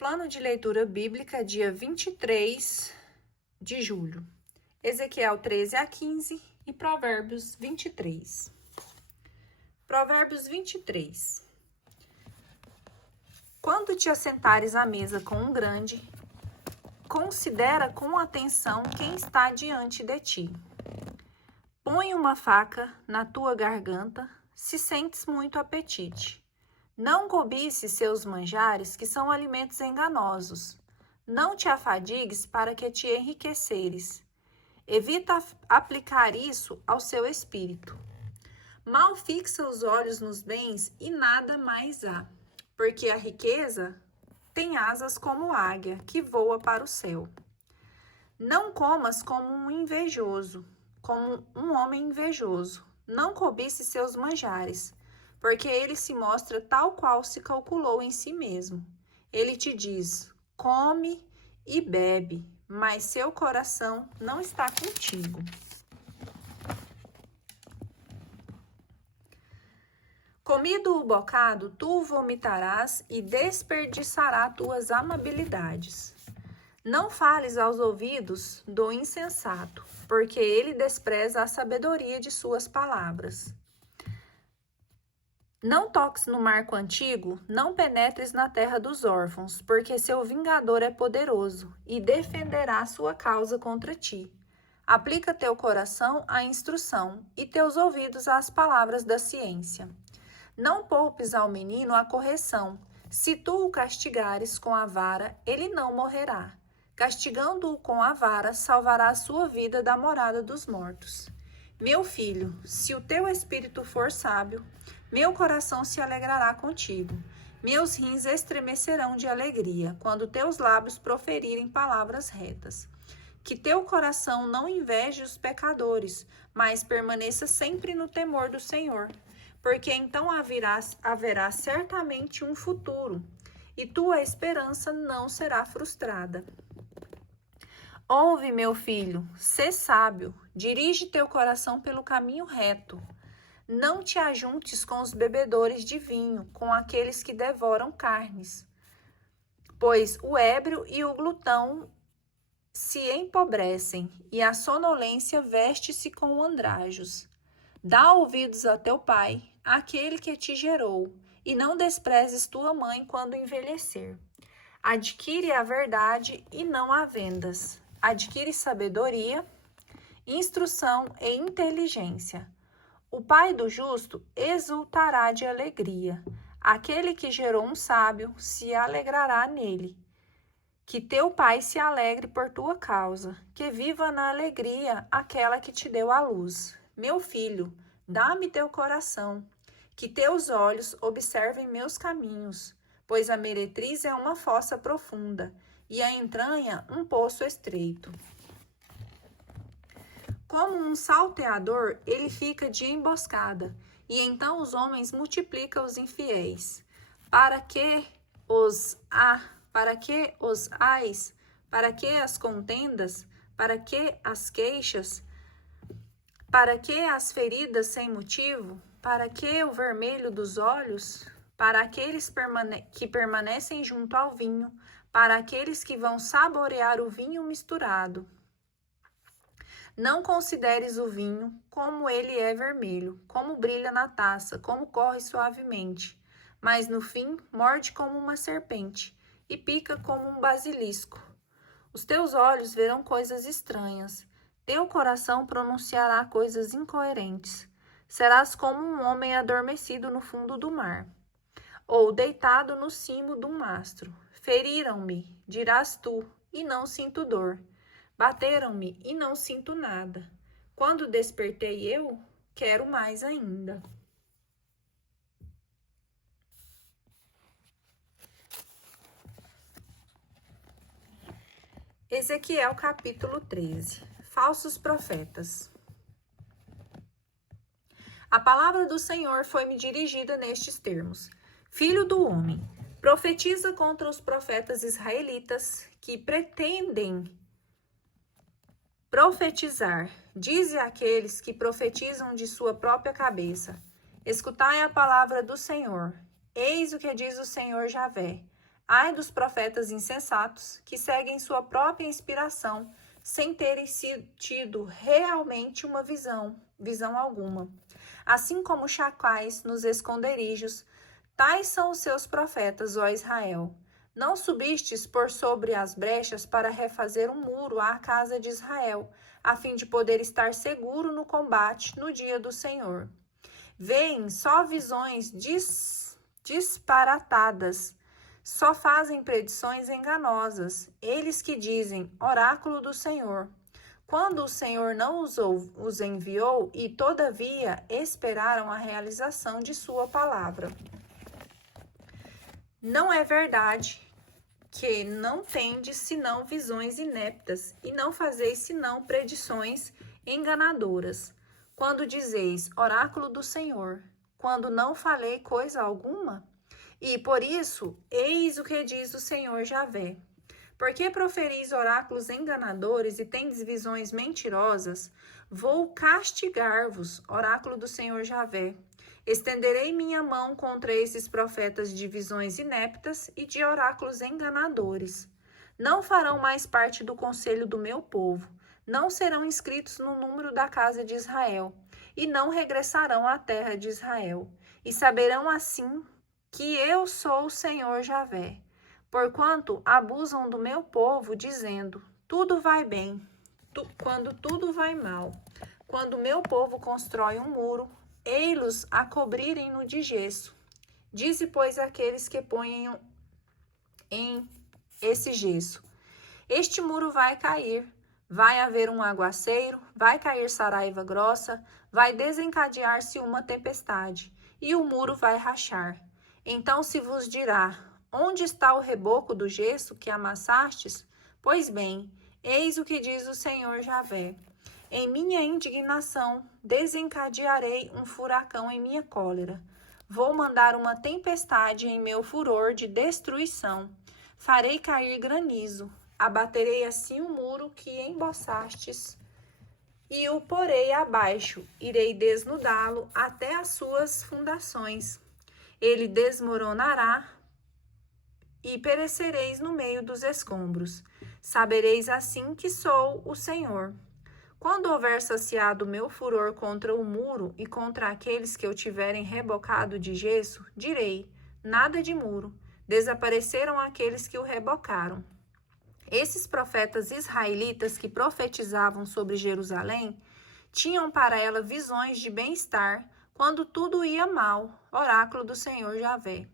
Plano de leitura bíblica, dia 23 de julho. Ezequiel 13 a 15 e Provérbios 23. Provérbios 23. Quando te assentares à mesa com um grande, considera com atenção quem está diante de ti. Põe uma faca na tua garganta, se sentes muito apetite. Não cobices seus manjares, que são alimentos enganosos. Não te afadigues para que te enriqueceres. Evita aplicar isso ao seu espírito. Mal fixa os olhos nos bens e nada mais há, porque a riqueza tem asas como águia, que voa para o céu. Não comas como um invejoso, como um homem invejoso. Não cobices seus manjares, porque ele se mostra tal qual se calculou em si mesmo. Ele te diz, come e bebe, mas seu coração não está contigo. Comido o bocado, tu vomitarás e desperdiçarás tuas amabilidades. Não fales aos ouvidos do insensato, porque ele despreza a sabedoria de suas palavras. Não toques no marco antigo, não penetres na terra dos órfãos, porque seu vingador é poderoso e defenderá sua causa contra ti. Aplica teu coração à instrução e teus ouvidos às palavras da ciência. Não poupes ao menino a correção. Se tu o castigares com a vara, ele não morrerá. Castigando-o com a vara, salvará a sua vida da morada dos mortos. Meu filho, se o teu espírito for sábio, meu coração se alegrará contigo. Meus rins estremecerão de alegria, quando teus lábios proferirem palavras retas. Que teu coração não inveje os pecadores, mas permaneça sempre no temor do Senhor, porque então haverá certamente um futuro, e tua esperança não será frustrada. Ouve, meu filho, sê sábio, dirige teu coração pelo caminho reto. Não te ajuntes com os bebedores de vinho, com aqueles que devoram carnes, pois o ébrio e o glutão se empobrecem, e a sonolência veste-se com andrajos. Dá ouvidos a teu pai, aquele que te gerou, e não desprezes tua mãe quando envelhecer. Adquire a verdade e não a vendas. Adquire sabedoria, instrução e inteligência. O pai do justo exultará de alegria. Aquele que gerou um sábio se alegrará nele. Que teu pai se alegre por tua causa, que viva na alegria aquela que te deu a luz. Meu filho, dá-me teu coração, que teus olhos observem meus caminhos, pois a meretriz é uma fossa profunda, e a entranha um poço estreito. Como um salteador, ele fica de emboscada, e então os homens multiplicam os infiéis. Para que os ais? Para que as contendas? Para que as queixas? Para que as feridas sem motivo? Para que o vermelho dos olhos? Para aqueles que permanecem junto ao vinho, para aqueles que vão saborear o vinho misturado. Não consideres o vinho, como ele é vermelho, como brilha na taça, como corre suavemente, mas no fim morde como uma serpente e pica como um basilisco. Os teus olhos verão coisas estranhas, teu coração pronunciará coisas incoerentes. Serás como um homem adormecido no fundo do mar, ou deitado no cimo de um mastro. Feriram-me, dirás tu, e não sinto dor. Bateram-me e não sinto nada. Quando despertei eu, quero mais ainda. Ezequiel capítulo 13. Falsos profetas. A palavra do Senhor foi-me dirigida nestes termos: Filho do homem, profetiza contra os profetas israelitas que pretendem profetizar. Dize àqueles que profetizam de sua própria cabeça: Escutai a palavra do Senhor. Eis o que diz o Senhor Javé: Ai dos profetas insensatos, que seguem sua própria inspiração, sem terem tido realmente uma visão alguma. Assim como chacais nos esconderijos, tais são os seus profetas, ó Israel. Não subistes por sobre as brechas para refazer um muro à casa de Israel, a fim de poder estar seguro no combate no dia do Senhor. Veem só visões disparatadas, só fazem predições enganosas. Eles que dizem, oráculo do Senhor. Quando o Senhor não os enviou e, todavia, esperaram a realização de sua palavra. Não é verdade que não tendes senão visões ineptas, e não fazeis senão predições enganadoras. Quando dizeis, oráculo do Senhor, quando não falei coisa alguma? E, por isso, eis o que diz o Senhor Javé. Porque proferis oráculos enganadores e tendes visões mentirosas, vou castigar-vos, oráculo do Senhor Javé. Estenderei minha mão contra esses profetas de visões ineptas e de oráculos enganadores. Não farão mais parte do conselho do meu povo, não serão inscritos no número da casa de Israel, e não regressarão à terra de Israel. E saberão assim que eu sou o Senhor Javé. Porquanto abusam do meu povo, dizendo, tudo vai bem, quando tudo vai mal. Quando o meu povo constrói um muro, ei-los a cobrirem-no de gesso. Dize, pois, aqueles que põem em esse gesso, este muro vai cair, vai haver um aguaceiro, vai cair saraiva grossa, vai desencadear-se uma tempestade, e o muro vai rachar. Então se vos dirá, onde está o reboco do gesso que amassastes? Pois bem, eis o que diz o Senhor Javé. Em minha indignação, desencadearei um furacão em minha cólera. Vou mandar uma tempestade em meu furor de destruição. Farei cair granizo. Abaterei assim o muro que emboçastes e o porei abaixo. Irei desnudá-lo até as suas fundações. Ele desmoronará e perecereis no meio dos escombros. Sabereis assim que sou o Senhor. Quando houver saciado o meu furor contra o muro e contra aqueles que o tiverem rebocado de gesso, direi, nada de muro, desapareceram aqueles que o rebocaram. Esses profetas israelitas que profetizavam sobre Jerusalém tinham para ela visões de bem-estar quando tudo ia mal, oráculo do Senhor Javé.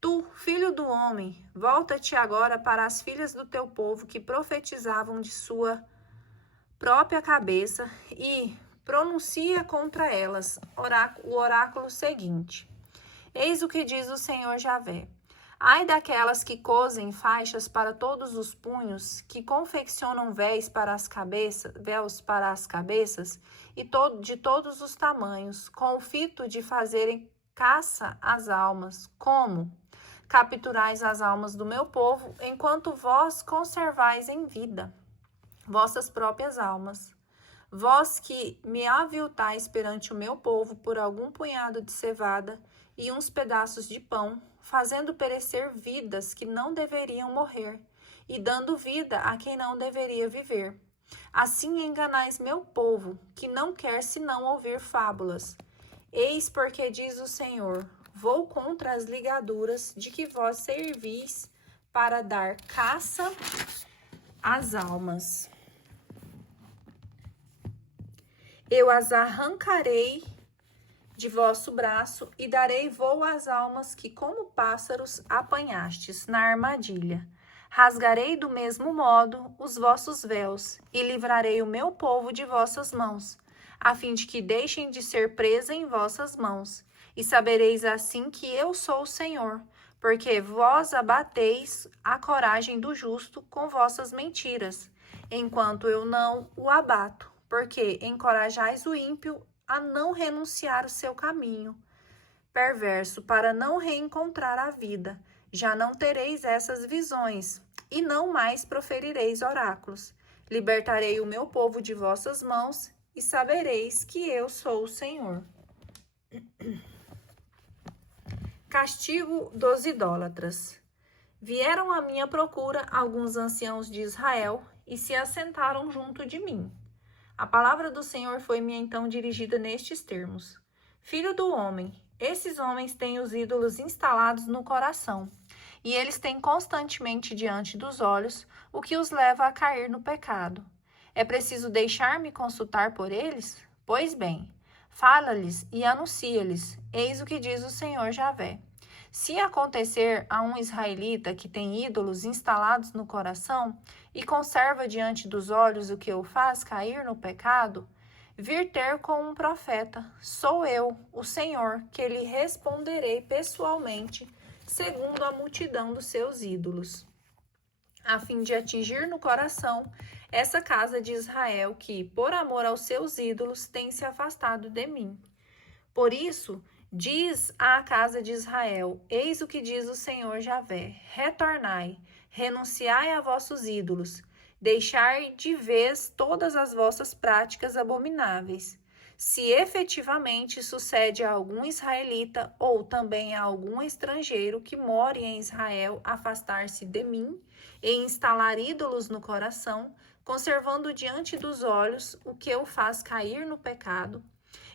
Tu, filho do homem, volta-te agora para as filhas do teu povo que profetizavam de sua própria cabeça e pronuncia contra elas o oráculo seguinte. Eis o que diz o Senhor Javé. Ai daquelas que cosem faixas para todos os punhos, que confeccionam véus para as cabeças e de todos os tamanhos, com o fito de fazerem caça às almas. Como? Capturais as almas do meu povo, enquanto vós conservais em vida vossas próprias almas. Vós que me aviltais perante o meu povo por algum punhado de cevada e uns pedaços de pão, fazendo perecer vidas que não deveriam morrer, e dando vida a quem não deveria viver. Assim enganais meu povo, que não quer senão ouvir fábulas. Eis porque diz o Senhor, vou contra as ligaduras de que vós servis para dar caça às almas. Eu as arrancarei de vosso braço e darei voo às almas que, como pássaros, apanhastes na armadilha. Rasgarei do mesmo modo os vossos véus e livrarei o meu povo de vossas mãos, a fim de que deixem de ser presa em vossas mãos. E sabereis assim que eu sou o Senhor, porque vós abateis a coragem do justo com vossas mentiras, enquanto eu não o abato. Porque encorajais o ímpio a não renunciar o seu caminho perverso para não reencontrar a vida. Já não tereis essas visões e não mais proferireis oráculos. Libertarei o meu povo de vossas mãos e sabereis que eu sou o Senhor. Castigo dos idólatras. Vieram à minha procura alguns anciãos de Israel e se assentaram junto de mim. A palavra do Senhor foi-me então dirigida nestes termos: Filho do homem, esses homens têm os ídolos instalados no coração, e eles têm constantemente diante dos olhos o que os leva a cair no pecado. É preciso deixar-me consultar por eles? Pois bem, fala-lhes e anuncia-lhes, eis o que diz o Senhor Javé. Se acontecer a um israelita que tem ídolos instalados no coração e conserva diante dos olhos o que o faz cair no pecado, vir ter com um profeta, sou eu, o Senhor, que lhe responderei pessoalmente, segundo a multidão dos seus ídolos, a fim de atingir no coração essa casa de Israel que, por amor aos seus ídolos, tem se afastado de mim. Por isso, diz à casa de Israel: eis o que diz o Senhor Javé: retornai, renunciai a vossos ídolos, deixai de vez todas as vossas práticas abomináveis. Se efetivamente sucede a algum israelita ou também a algum estrangeiro que more em Israel afastar-se de mim e instalar ídolos no coração, conservando diante dos olhos o que o faz cair no pecado,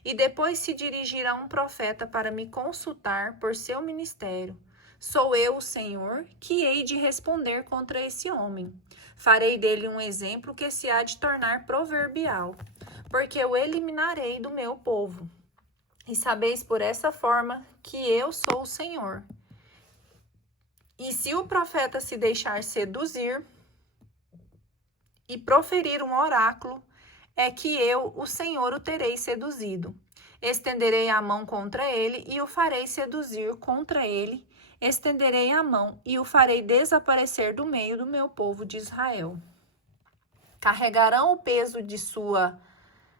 e depois se dirigir a um profeta para me consultar por seu ministério, sou eu, o Senhor, que hei de responder contra esse homem. Farei dele um exemplo que se há de tornar proverbial, porque o eliminarei do meu povo. E sabeis por essa forma que eu sou o Senhor. E se o profeta se deixar seduzir e proferir um oráculo, é que eu, o Senhor, o terei seduzido. Estenderei a mão contra ele e o farei seduzir contra ele. Estenderei a mão e o farei desaparecer do meio do meu povo de Israel. Carregarão o peso de sua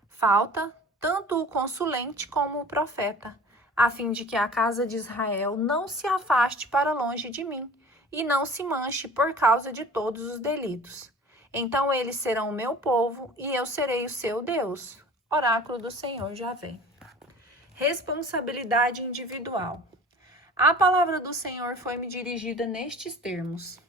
falta, tanto o consulente como o profeta, a fim de que a casa de Israel não se afaste para longe de mim e não se manche por causa de todos os delitos. Então eles serão o meu povo e eu serei o seu Deus. Oráculo do Senhor Javé. Responsabilidade individual. A palavra do Senhor foi-me dirigida nestes termos: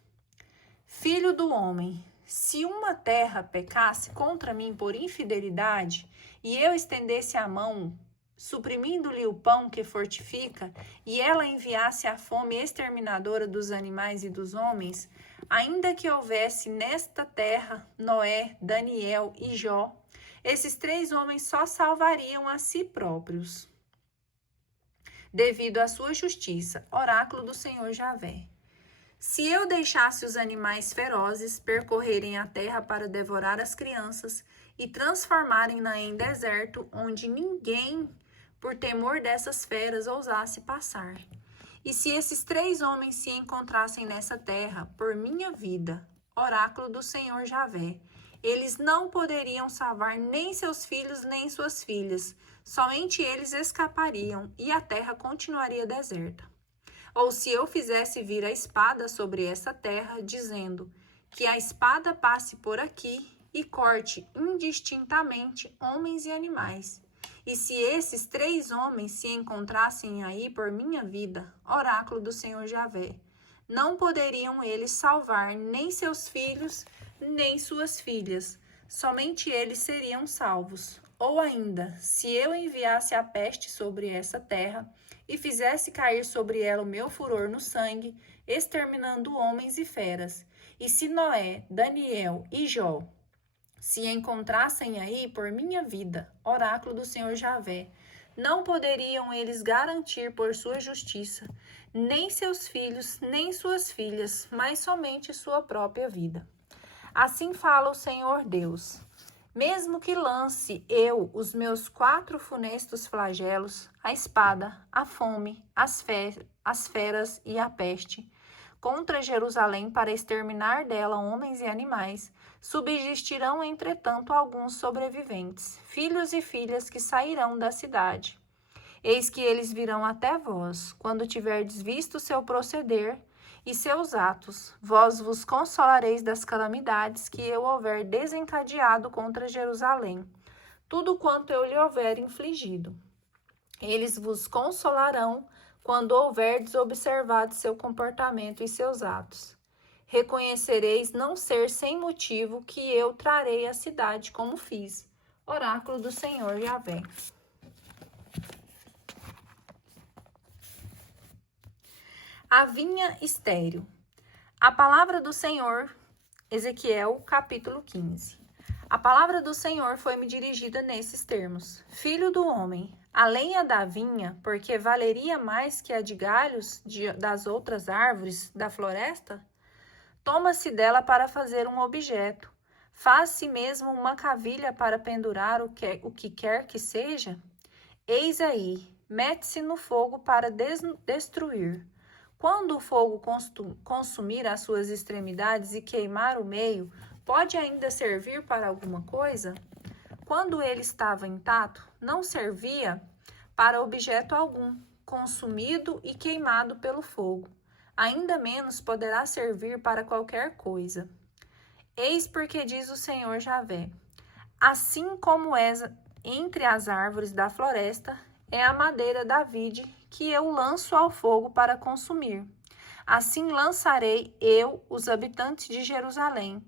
Filho do homem, se uma terra pecasse contra mim por infidelidade, e eu estendesse a mão, suprimindo-lhe o pão que fortifica, e ela enviasse a fome exterminadora dos animais e dos homens, ainda que houvesse nesta terra Noé, Daniel e Jó, esses 3 homens só salvariam a si próprios, devido à sua justiça. Oráculo do Senhor Javé. Se eu deixasse os animais ferozes percorrerem a terra para devorar as crianças e transformarem-na em deserto, onde ninguém, por temor dessas feras, ousasse passar. E se esses 3 homens se encontrassem nessa terra, por minha vida, oráculo do Senhor Javé, eles não poderiam salvar nem seus filhos nem suas filhas, somente eles escapariam e a terra continuaria deserta. Ou se eu fizesse vir a espada sobre essa terra, dizendo que a espada passe por aqui e corte indistintamente homens e animais. E se esses 3 homens se encontrassem aí por minha vida, oráculo do Senhor Javé, não poderiam eles salvar nem seus filhos, nem suas filhas, somente eles seriam salvos. Ou ainda, se eu enviasse a peste sobre essa terra e fizesse cair sobre ela o meu furor no sangue, exterminando homens e feras, e se Noé, Daniel e Jó se encontrassem aí por minha vida, oráculo do Senhor Javé, não poderiam eles garantir por sua justiça nem seus filhos, nem suas filhas, mas somente sua própria vida. Assim fala o Senhor Deus: mesmo que lance eu os meus 4 funestos flagelos, a espada, a fome, as feras e a peste, contra Jerusalém para exterminar dela homens e animais, subsistirão, entretanto, alguns sobreviventes, filhos e filhas que sairão da cidade. Eis que eles virão até vós, quando tiverdes visto seu proceder e seus atos. Vós vos consolareis das calamidades que eu houver desencadeado contra Jerusalém, tudo quanto eu lhe houver infligido. Eles vos consolarão quando houverdes observado seu comportamento e seus atos. Reconhecereis não ser sem motivo que eu trarei a cidade como fiz. Oráculo do Senhor Yahvé. A vinha estéril. A palavra do Senhor, Ezequiel, capítulo 15. A palavra do Senhor foi-me dirigida nesses termos: Filho do homem, a lenha da vinha, porque valeria mais que a de galhos das outras árvores da floresta? Toma-se dela para fazer um objeto. Faz-se mesmo uma cavilha para pendurar o que quer que seja? Eis aí, mete-se no fogo para destruir. Quando o fogo consumir as suas extremidades e queimar o meio, pode ainda servir para alguma coisa? Quando ele estava intacto, não servia para objeto algum, consumido e queimado pelo fogo. Ainda menos poderá servir para qualquer coisa. Eis porque diz o Senhor Yahvé: assim como és entre as árvores da floresta, é a madeira da vide que eu lanço ao fogo para consumir. Assim lançarei eu os habitantes de Jerusalém.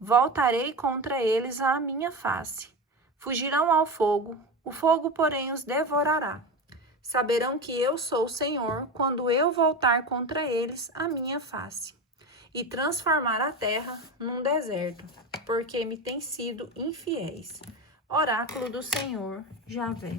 Voltarei contra eles à minha face. Fugirão ao fogo, o fogo, porém, os devorará. Saberão que eu sou o Senhor quando eu voltar contra eles a minha face e transformar a terra num deserto, porque me têm sido infiéis. Oráculo do Senhor Yahvé.